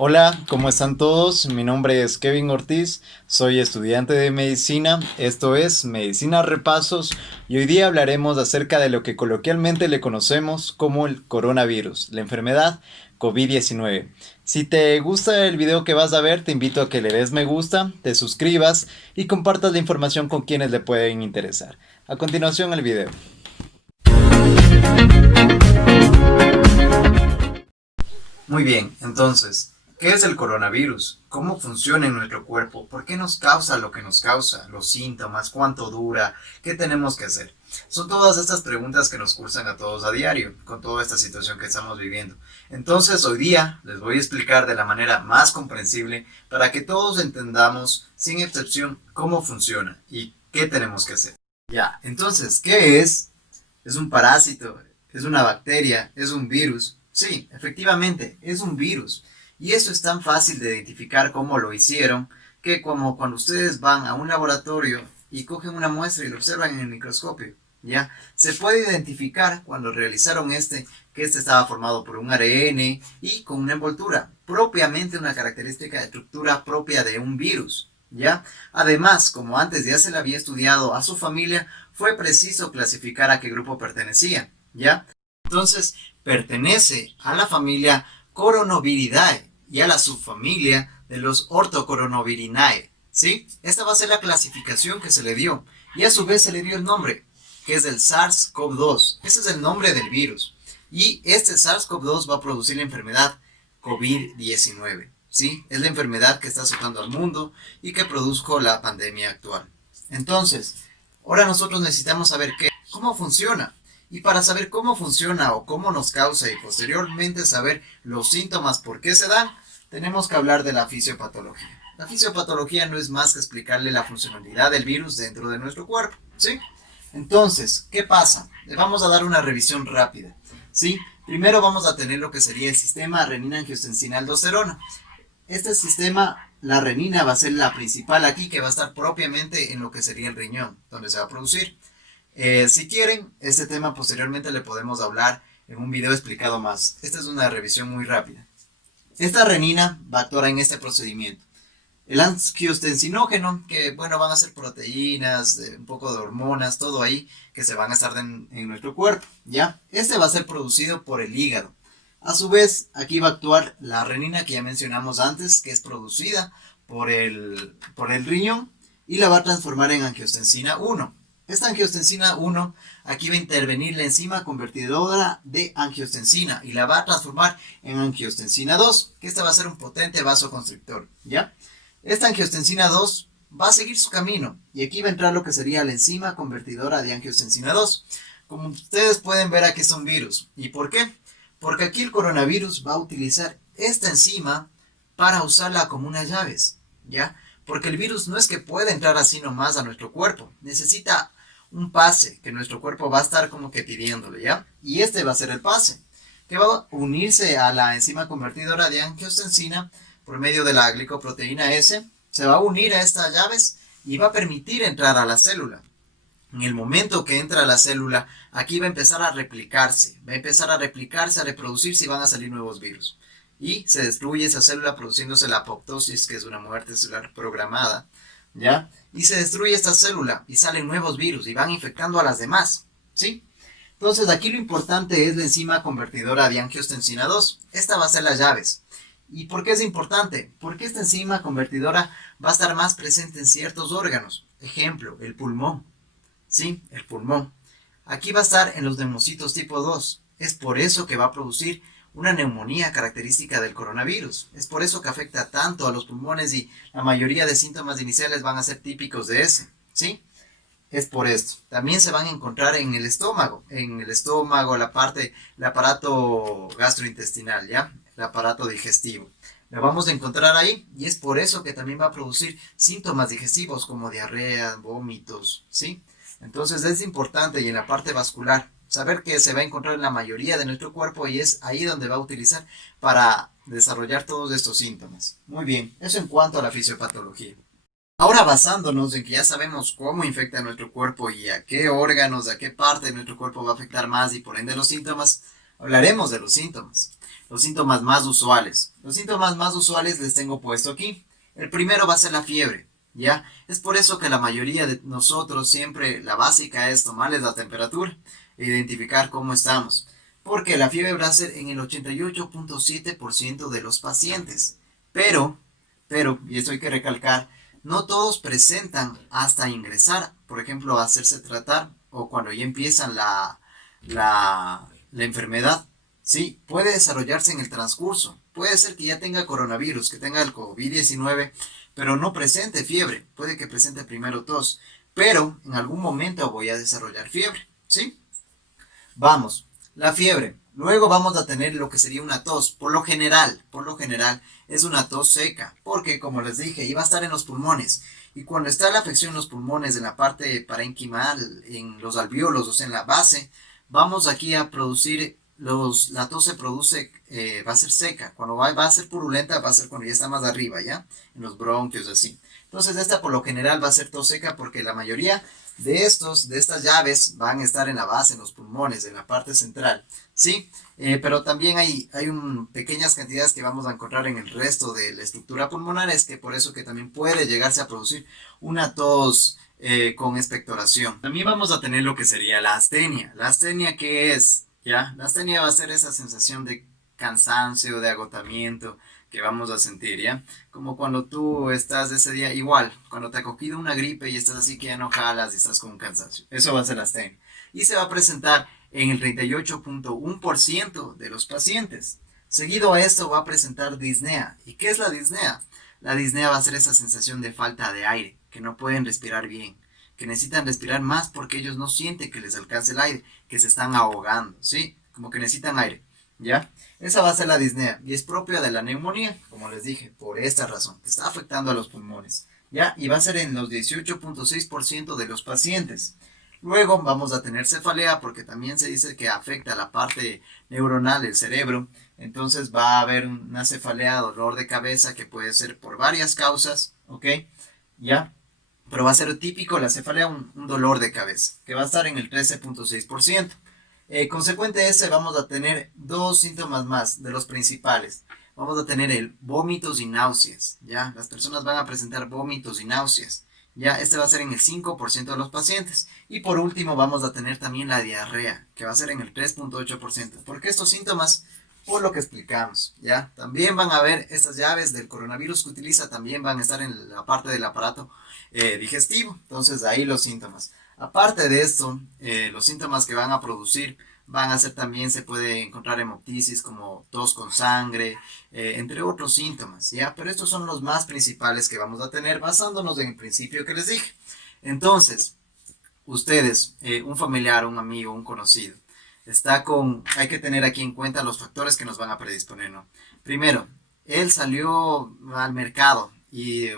Hola, ¿cómo están todos? Mi nombre es Kevin Ortiz, soy estudiante de medicina, esto es Medicina Repasos y hoy día hablaremos acerca de lo que coloquialmente le conocemos como el coronavirus, la enfermedad COVID-19. Si te gusta el video que vas a ver, te invito a que le des me gusta, te suscribas y compartas la información con quienes le pueden interesar. A continuación el video. Muy bien, entonces, ¿qué es el coronavirus? ¿Cómo funciona en nuestro cuerpo? ¿Por qué nos causa lo que nos causa? ¿Los síntomas? ¿Cuánto dura? ¿Qué tenemos que hacer? Son todas estas preguntas que nos cursan a todos a diario, con toda esta situación que estamos viviendo. Entonces, hoy día les voy a explicar de la manera más comprensible para que todos entendamos, sin excepción, cómo funciona y qué tenemos que hacer. Ya, entonces, ¿qué es? ¿Es un parásito? ¿Es una bacteria? ¿Es un virus? Sí, efectivamente, es un virus. Y eso es tan fácil de identificar cómo lo hicieron, que como cuando ustedes van a un laboratorio y cogen una muestra y lo observan en el microscopio, ¿ya? Se puede identificar cuando realizaron que este estaba formado por un ARN y con una envoltura, propiamente una característica de estructura propia de un virus, ¿ya? Además, como antes ya se le había estudiado a su familia, fue preciso clasificar a qué grupo pertenecía, ¿ya? Entonces, pertenece a la familia Coronoviridae y a la subfamilia de los Orthocoronavirinae, ¿sí? Esta va a ser la clasificación que se le dio y a su vez se le dio el nombre, que es el SARS-CoV-2. Ese es el nombre del virus. Y este SARS-CoV-2 va a producir la enfermedad COVID-19, ¿sí? Es la enfermedad que está azotando al mundo y que produjo la pandemia actual. Entonces, ahora nosotros necesitamos saber cómo funciona. Y para saber cómo funciona o cómo nos causa y posteriormente saber los síntomas por qué se dan, tenemos que hablar de la fisiopatología. La fisiopatología no es más que explicarle la funcionalidad del virus dentro de nuestro cuerpo, ¿sí? Entonces, ¿qué pasa? Le vamos a dar una revisión rápida, ¿sí? Primero vamos a tener lo que sería el sistema renina-angiotensina-aldosterona. Este sistema, la renina va a ser la principal aquí, que va a estar propiamente en lo que sería el riñón, donde se va a producir. Si quieren, este tema posteriormente le podemos hablar en un video explicado más. Esta es una revisión muy rápida. Esta renina va a actuar en este procedimiento. El angiostensinógeno, que bueno, van a ser proteínas, un poco de hormonas, todo ahí que se van a estar en nuestro cuerpo, ¿ya? Este va a ser producido por el hígado. A su vez, aquí va a actuar la renina que ya mencionamos antes, que es producida por el riñón y la va a transformar en angiostensina 1. Esta angiostensina 1, aquí va a intervenir la enzima convertidora de angiostensina y la va a transformar en angiostensina 2, que esta va a ser un potente vasoconstrictor, ¿ya? Esta angiostensina 2 va a seguir su camino y aquí va a entrar lo que sería la enzima convertidora de angiostensina 2. Como ustedes pueden ver, aquí es un virus. ¿Y por qué? Porque aquí el coronavirus va a utilizar esta enzima para usarla como unas llaves, ¿ya? Porque el virus no es que pueda entrar así nomás a nuestro cuerpo, necesita un pase que nuestro cuerpo va a estar como que pidiéndole, ¿ya? Y este va a ser el pase, que va a unirse a la enzima convertidora de angiostensina por medio de la glicoproteína S, se va a unir a estas llaves y va a permitir entrar a la célula. En el momento que entra a la célula, aquí va a empezar a replicarse, a reproducirse y van a salir nuevos virus. Y se destruye esa célula produciéndose la apoptosis, que es una muerte celular programada, ¿ya? Y se destruye esta célula y salen nuevos virus y van infectando a las demás, ¿sí? Entonces aquí lo importante es la enzima convertidora de angiostensina 2. Esta va a ser las llaves. ¿Y por qué es importante? Porque esta enzima convertidora va a estar más presente en ciertos órganos. Ejemplo, el pulmón. ¿Sí? El pulmón. Aquí va a estar en los neumocitos tipo 2. Es por eso que va a producir una neumonía característica del coronavirus. Es por eso que afecta tanto a los pulmones y la mayoría de síntomas iniciales van a ser típicos de ese. ¿Sí? Es por esto. También se van a encontrar en el estómago. En el estómago, el aparato gastrointestinal, ¿ya? El aparato digestivo. Lo vamos a encontrar ahí y es por eso que también va a producir síntomas digestivos como diarrea, vómitos, ¿sí? Entonces es importante y en la parte vascular saber que se va a encontrar en la mayoría de nuestro cuerpo y es ahí donde va a utilizar para desarrollar todos estos síntomas. Muy bien, eso en cuanto a la fisiopatología. Ahora basándonos en que ya sabemos cómo infecta nuestro cuerpo y a qué órganos, a qué parte de nuestro cuerpo va a afectar más y por ende los síntomas, Hablaremos de los síntomas. Los síntomas más usuales. Los síntomas más usuales les tengo puesto aquí. El primero va a ser la fiebre, ¿ya? Es por eso que la mayoría de nosotros siempre la básica es tomarles la temperatura e identificar cómo estamos. Porque la fiebre va a ser en el 88.7% de los pacientes. Pero, y esto hay que recalcar, no todos presentan hasta ingresar, por ejemplo, a hacerse tratar o cuando ya empiezan la enfermedad. Sí, puede desarrollarse en el transcurso. Puede ser que ya tenga coronavirus, que tenga el COVID-19, pero no presente fiebre. Puede que presente primero tos, pero en algún momento voy a desarrollar fiebre. ¿Sí? Vamos, la fiebre. Luego vamos a tener lo que sería una tos. Por lo general, es una tos seca, porque como les dije, iba a estar en los pulmones. Y cuando está la afección en los pulmones, en la parte parenquimal, en los alvéolos, o sea, en la base, vamos aquí a producir la tos se produce, va a ser seca. Cuando va a ser purulenta, va a ser cuando ya está más arriba, ¿ya? En los bronquios, así. Entonces, esta por lo general va a ser tos seca porque la mayoría de estas llaves van a estar en la base, en los pulmones, en la parte central, ¿sí? Pero también hay pequeñas cantidades que vamos a encontrar en el resto de la estructura pulmonar, es que por eso que también puede llegarse a producir una tos con expectoración. También vamos a tener lo que sería la astenia. ¿La astenia qué es? ¿Ya? La astenia va a ser esa sensación de cansancio, de agotamiento que vamos a sentir, ¿ya? Como cuando tú estás ese día, igual, cuando te ha cogido una gripe y estás así que ya no jalas y estás con un cansancio. Eso va a ser la astenia. Y se va a presentar en el 38.1% de los pacientes. Seguido a esto va a presentar disnea. ¿Y qué es la disnea? La disnea va a ser esa sensación de falta de aire, que no pueden respirar bien, que necesitan respirar más porque ellos no sienten que les alcance el aire, que se están ahogando, ¿sí? Como que necesitan aire, ¿ya? Esa va a ser la disnea y es propia de la neumonía, como les dije, por esta razón, que está afectando a los pulmones, ¿ya? Y va a ser en los 18.6% de los pacientes. Luego vamos a tener cefalea porque también se dice que afecta a la parte neuronal del cerebro. Entonces va a haber una cefalea, dolor de cabeza que puede ser por varias causas, ¿ok? ¿Ya? Pero va a ser típico la cefalea un dolor de cabeza, que va a estar en el 13.6%. Consecuente de ese vamos a tener dos síntomas más de los principales. Vamos a tener el vómitos y náuseas, ¿ya? Las personas van a presentar vómitos y náuseas, ¿ya? Este va a ser en el 5% de los pacientes. Y por último vamos a tener también la diarrea, que va a ser en el 3.8%. Porque estos síntomas, por lo que explicamos, ¿ya? También van a ver estas llaves del coronavirus que utiliza, también van a estar en la parte del aparato digestivo. Entonces ahí los síntomas. Aparte de esto, los síntomas que van a producir van a ser también, se puede encontrar hemoptisis como tos con sangre, entre otros síntomas, ¿ya? Pero estos son los más principales que vamos a tener basándonos en el principio que les dije. Entonces, ustedes, un familiar, un amigo, un conocido, hay que tener aquí en cuenta los factores que nos van a predisponer, ¿no? Primero, él salió al mercado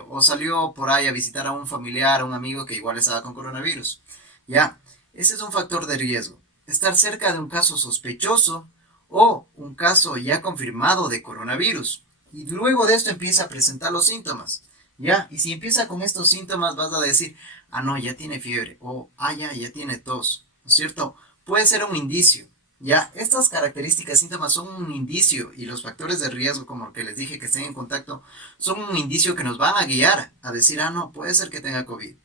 o salió por ahí a visitar a un familiar, a un amigo que igual estaba con coronavirus. Ya, ese es un factor de riesgo. Estar cerca de un caso sospechoso o un caso ya confirmado de coronavirus. Y luego de esto empieza a presentar los síntomas. Ya, y si empieza con estos síntomas vas a decir, ah no, ya tiene fiebre o ya tiene tos, ¿no es cierto? Puede ser un indicio. Ya, estas características, síntomas son un indicio y los factores de riesgo, como el que les dije que estén en contacto, son un indicio que nos van a guiar a decir, ah no, puede ser que tenga COVID.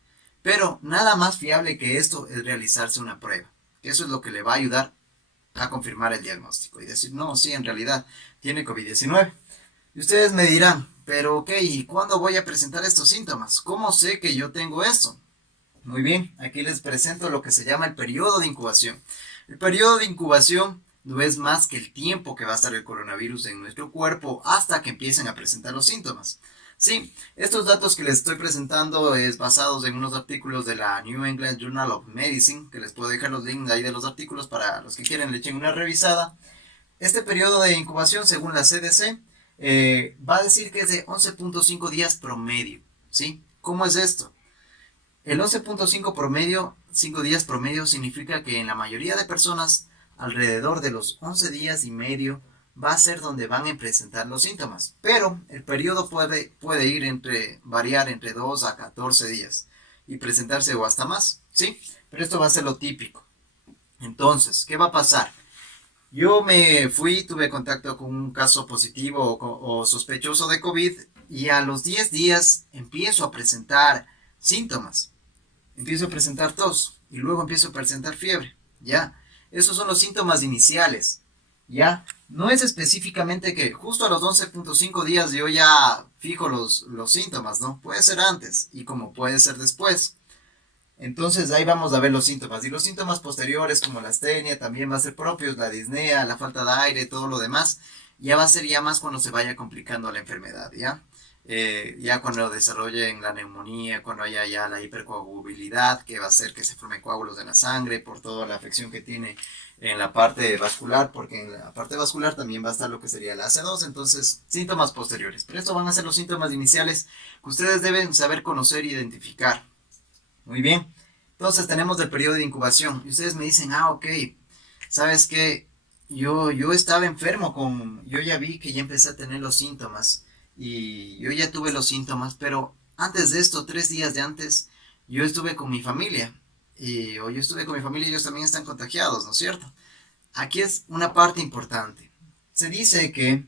Pero nada más fiable que esto es realizarse una prueba. Eso es lo que le va a ayudar a confirmar el diagnóstico y decir, no, sí, en realidad tiene COVID-19. Y ustedes me dirán, pero ok, ¿y cuándo voy a presentar estos síntomas? ¿Cómo sé que yo tengo esto? Muy bien, aquí les presento lo que se llama el periodo de incubación. El periodo de incubación no es más que el tiempo que va a estar el coronavirus en nuestro cuerpo hasta que empiecen a presentar los síntomas. Sí, estos datos que les estoy presentando es basados en unos artículos de la New England Journal of Medicine, que les puedo dejar los links ahí de los artículos para los que quieren le echen una revisada. Este periodo de incubación, según la CDC, va a decir que es de 11.5 días promedio, ¿sí? ¿Cómo es esto? El 11.5 promedio, 5 días promedio, significa que en la mayoría de personas, alrededor de los 11 días y medio, va a ser donde van a presentar los síntomas. Pero el periodo puede variar entre 2 a 14 días y presentarse o hasta más, ¿sí? Pero esto va a ser lo típico. Entonces, ¿qué va a pasar? Yo me fui, tuve contacto con un caso positivo o sospechoso de COVID y a los 10 días empiezo a presentar síntomas. Empiezo a presentar tos y luego empiezo a presentar fiebre, ¿ya? Esos son los síntomas iniciales, ¿ya? No es específicamente que justo a los 11.5 días yo ya fijo los síntomas, ¿no? Puede ser antes y como puede ser después. Entonces ahí vamos a ver los síntomas. Y los síntomas posteriores como la astenia también va a ser propios, la disnea, la falta de aire, todo lo demás, ya va a ser ya más cuando se vaya complicando la enfermedad, ¿ya? Ya cuando desarrollen la neumonía, cuando haya ya la hipercoagulabilidad, que va a hacer que se formen coágulos en la sangre por toda la afección que tiene en la parte vascular, porque en la parte vascular también va a estar lo que sería la AC2, entonces síntomas posteriores. Pero estos van a ser los síntomas iniciales que ustedes deben saber conocer e identificar. Muy bien. Entonces tenemos el periodo de incubación. Y ustedes me dicen, ok, ¿sabes qué? Yo estaba enfermo yo ya vi que ya empecé a tener los síntomas. Y yo ya tuve los síntomas, pero antes de esto, 3 días de antes, yo estuve con mi familia. O yo estuve con mi familia y ellos también están contagiados, ¿no es cierto? Aquí es una parte importante. Se dice que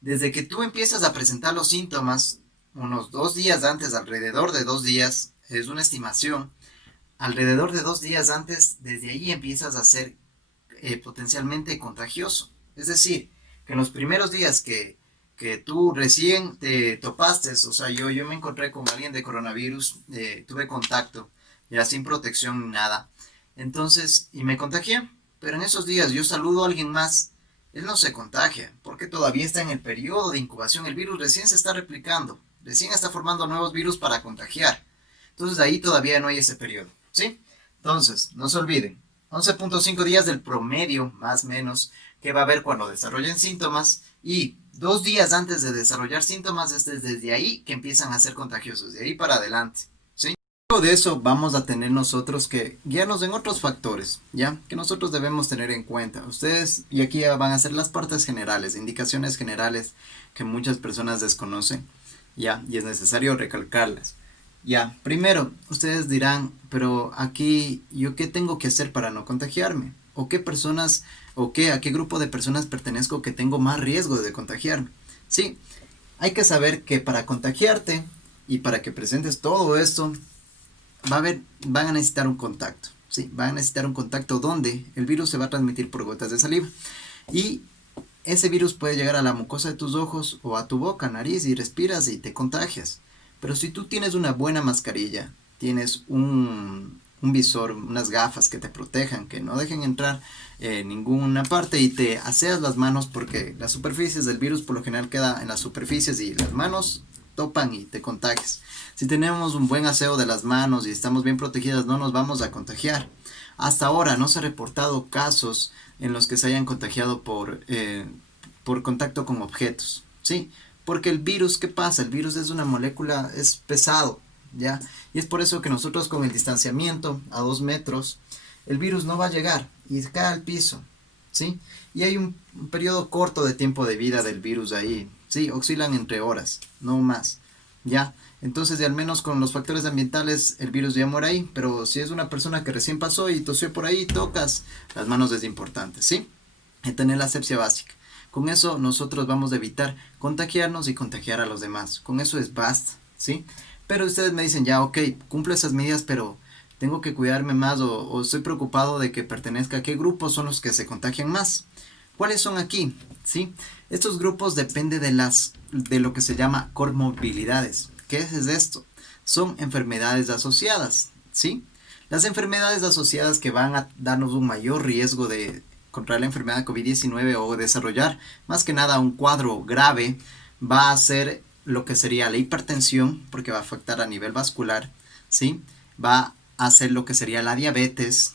desde que tú empiezas a presentar los síntomas, unos 2 días antes, alrededor de 2 días, es una estimación, alrededor de 2 días antes, desde ahí empiezas a ser potencialmente contagioso. Es decir, que en los primeros días que tú recién te topaste, o sea, yo me encontré con alguien de coronavirus, tuve contacto, ya sin protección ni nada, entonces, y me contagié, pero en esos días yo saludo a alguien más, él no se contagia, porque todavía está en el periodo de incubación, el virus recién se está replicando, recién está formando nuevos virus para contagiar, entonces ahí todavía no hay ese periodo, ¿sí? Entonces, no se olviden, 11.5 días del promedio, más o menos, que va a haber cuando desarrollen síntomas y 2 días antes de desarrollar síntomas es desde ahí que empiezan a ser contagiosos, de ahí para adelante, ¿sí? Luego de eso vamos a tener nosotros que guiarnos en otros factores, ¿ya? Que nosotros debemos tener en cuenta. Ustedes, y aquí van a ser las partes generales, indicaciones generales que muchas personas desconocen, ¿ya? Y es necesario recalcarlas. Ya, primero, ustedes dirán, pero aquí, ¿yo qué tengo que hacer para no contagiarme? ¿O qué personas, a qué grupo de personas pertenezco que tengo más riesgo de contagiarme? Sí, hay que saber que para contagiarte y para que presentes todo esto, van a necesitar un contacto. Sí, van a necesitar un contacto donde el virus se va a transmitir por gotas de saliva. Y ese virus puede llegar a la mucosa de tus ojos o a tu boca, nariz y respiras y te contagias. Pero si tú tienes una buena mascarilla, tienes un visor, unas gafas que te protejan, que no dejen entrar ninguna parte y te aseas las manos porque las superficies del virus por lo general queda en las superficies y las manos topan y te contagias. Si tenemos un buen aseo de las manos y estamos bien protegidas, no nos vamos a contagiar. Hasta ahora no se ha reportado casos en los que se hayan contagiado por contacto con objetos, ¿sí? Porque el virus, ¿qué pasa? El virus es una molécula, es pesado, ¿ya? Y es por eso que nosotros con el distanciamiento a 2 metros, el virus no va a llegar y cae al piso, ¿sí? Y hay un periodo corto de tiempo de vida del virus ahí, ¿sí? Oscilan entre horas, no más, ¿ya? Entonces, al menos con los factores ambientales, el virus ya muere ahí, pero si es una persona que recién pasó y tosió por ahí, tocas las manos es importante, ¿sí? Y tener la asepsia básica. Con eso nosotros vamos a evitar contagiarnos y contagiar a los demás. Con eso es basta, ¿sí? Pero ustedes me dicen, ya, ok, cumplo esas medidas, pero tengo que cuidarme más o estoy preocupado de que pertenezca a qué grupos son los que se contagian más. ¿Cuáles son aquí? ¿Sí? Estos grupos dependen de lo que se llama comorbilidades. ¿Qué es esto? Son enfermedades asociadas, ¿sí? Las enfermedades asociadas que van a darnos un mayor riesgo de contraer la enfermedad de COVID-19 o desarrollar más que nada un cuadro grave va a ser lo que sería la hipertensión, porque va a afectar a nivel vascular, ¿sí? Va a ser lo que sería la diabetes,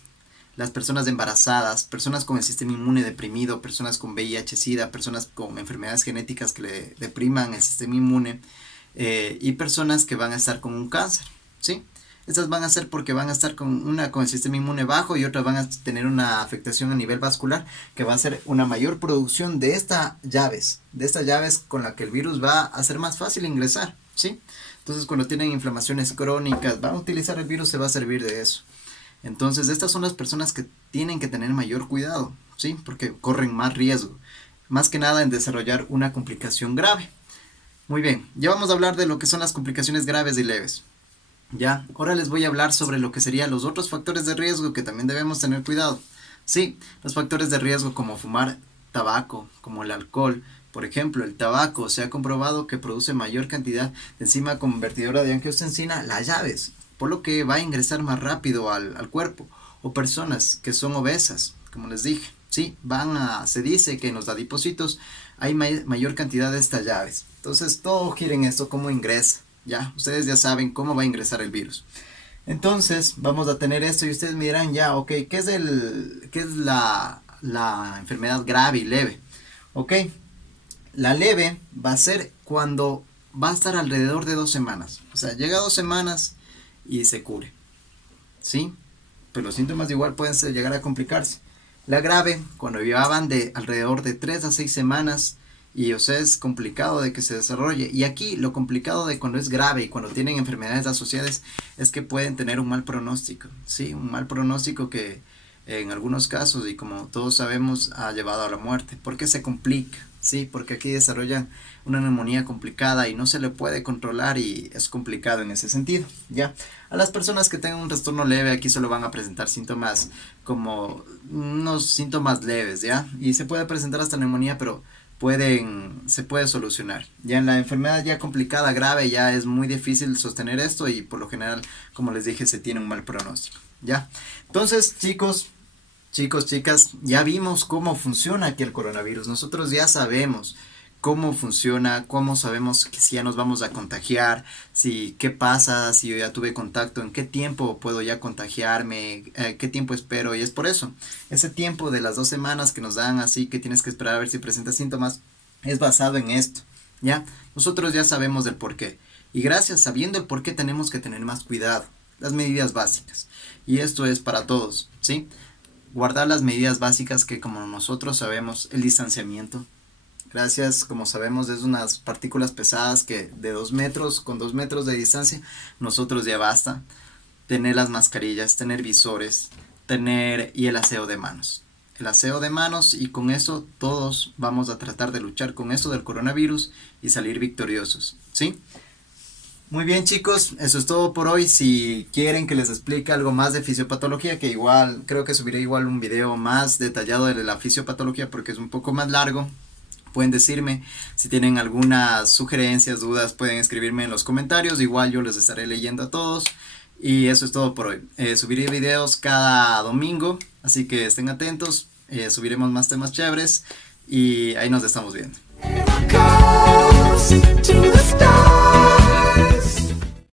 las personas embarazadas, personas con el sistema inmune deprimido, personas con VIH-Sida, personas con enfermedades genéticas que le depriman el sistema inmune y personas que van a estar con un cáncer, ¿sí? Estas van a ser porque van a estar con el sistema inmune bajo y otras van a tener una afectación a nivel vascular que va a ser una mayor producción de estas llaves con la que el virus va a ser más fácil ingresar, ¿sí? Entonces cuando tienen inflamaciones crónicas van a utilizar el virus, se va a servir de eso. Entonces estas son las personas que tienen que tener mayor cuidado. ¿sí? Porque corren más riesgo, más que nada en desarrollar una complicación grave. Muy bien, ya vamos a hablar de lo que son las complicaciones graves y leves. Ya, ahora les voy a hablar sobre lo que serían los otros factores de riesgo que también debemos tener cuidado. Sí, los factores de riesgo como fumar tabaco, como el alcohol. Por ejemplo, el tabaco se ha comprobado que produce mayor cantidad de enzima convertidora de angiotensina, las llaves, por lo que va a ingresar más rápido al cuerpo. O personas que son obesas, como les dije, sí, se dice que en los adipocitos hay mayor cantidad de estas llaves. Entonces, todo gira en esto, cómo ingresa. Ya, ustedes ya saben cómo va a ingresar el virus. Entonces, vamos a tener esto y ustedes me dirán, ya, ok, ¿qué es la enfermedad grave y leve? Ok, la leve va a ser cuando va a estar alrededor de 2 semanas. O sea, llega a 2 semanas y se cure. ¿Sí? Pero los síntomas igual pueden llegar a complicarse. La grave, cuando llevaban de alrededor de 3 a 6 semanas y o sea es complicado de que se desarrolle. Y aquí lo complicado de cuando es grave y cuando tienen enfermedades asociadas es que pueden tener un mal pronóstico. Sí, un mal pronóstico que en algunos casos y como todos sabemos ha llevado a la muerte. ¿Por qué se complica? Sí, porque aquí desarrollan una neumonía complicada y no se le puede controlar y es complicado en ese sentido, ¿ya? A las personas que tengan un trastorno leve aquí solo van a presentar síntomas como unos síntomas leves, ¿ya? Y se puede presentar hasta neumonía, pero se puede solucionar. Ya en la enfermedad ya complicada, grave, ya es muy difícil sostener esto y por lo general, como les dije, se tiene un mal pronóstico, ¿ya? Entonces, chicos, chicas, ya vimos cómo funciona aquí el coronavirus. Nosotros ya sabemos cómo funciona, cómo sabemos que si ya nos vamos a contagiar, si qué pasa, si yo ya tuve contacto, en qué tiempo puedo ya contagiarme, qué tiempo espero. Y es por eso, ese tiempo de las 2 semanas que nos dan así, que tienes que esperar a ver si presenta síntomas, es basado en esto, ¿ya? Nosotros ya sabemos del por qué. Y gracias, sabiendo el por qué tenemos que tener más cuidado, las medidas básicas. Y esto es para todos, ¿sí? Guardar las medidas básicas que como nosotros sabemos, el distanciamiento. Gracias, como sabemos, es unas partículas pesadas que de 2 metros, con 2 metros de distancia, nosotros ya basta. Tener las mascarillas, tener visores, y el aseo de manos. El aseo de manos y con eso todos vamos a tratar de luchar con eso del coronavirus y salir victoriosos, ¿sí? Muy bien chicos, eso es todo por hoy. Si quieren que les explique algo más de fisiopatología, que igual creo que subiré igual un video más detallado de la fisiopatología porque es un poco más largo, pueden decirme. Si tienen algunas sugerencias, dudas, pueden escribirme en los comentarios, igual yo les estaré leyendo a todos. Y eso es todo por hoy. Subiré videos cada domingo, así que estén atentos, subiremos más temas chéveres y ahí nos estamos viendo.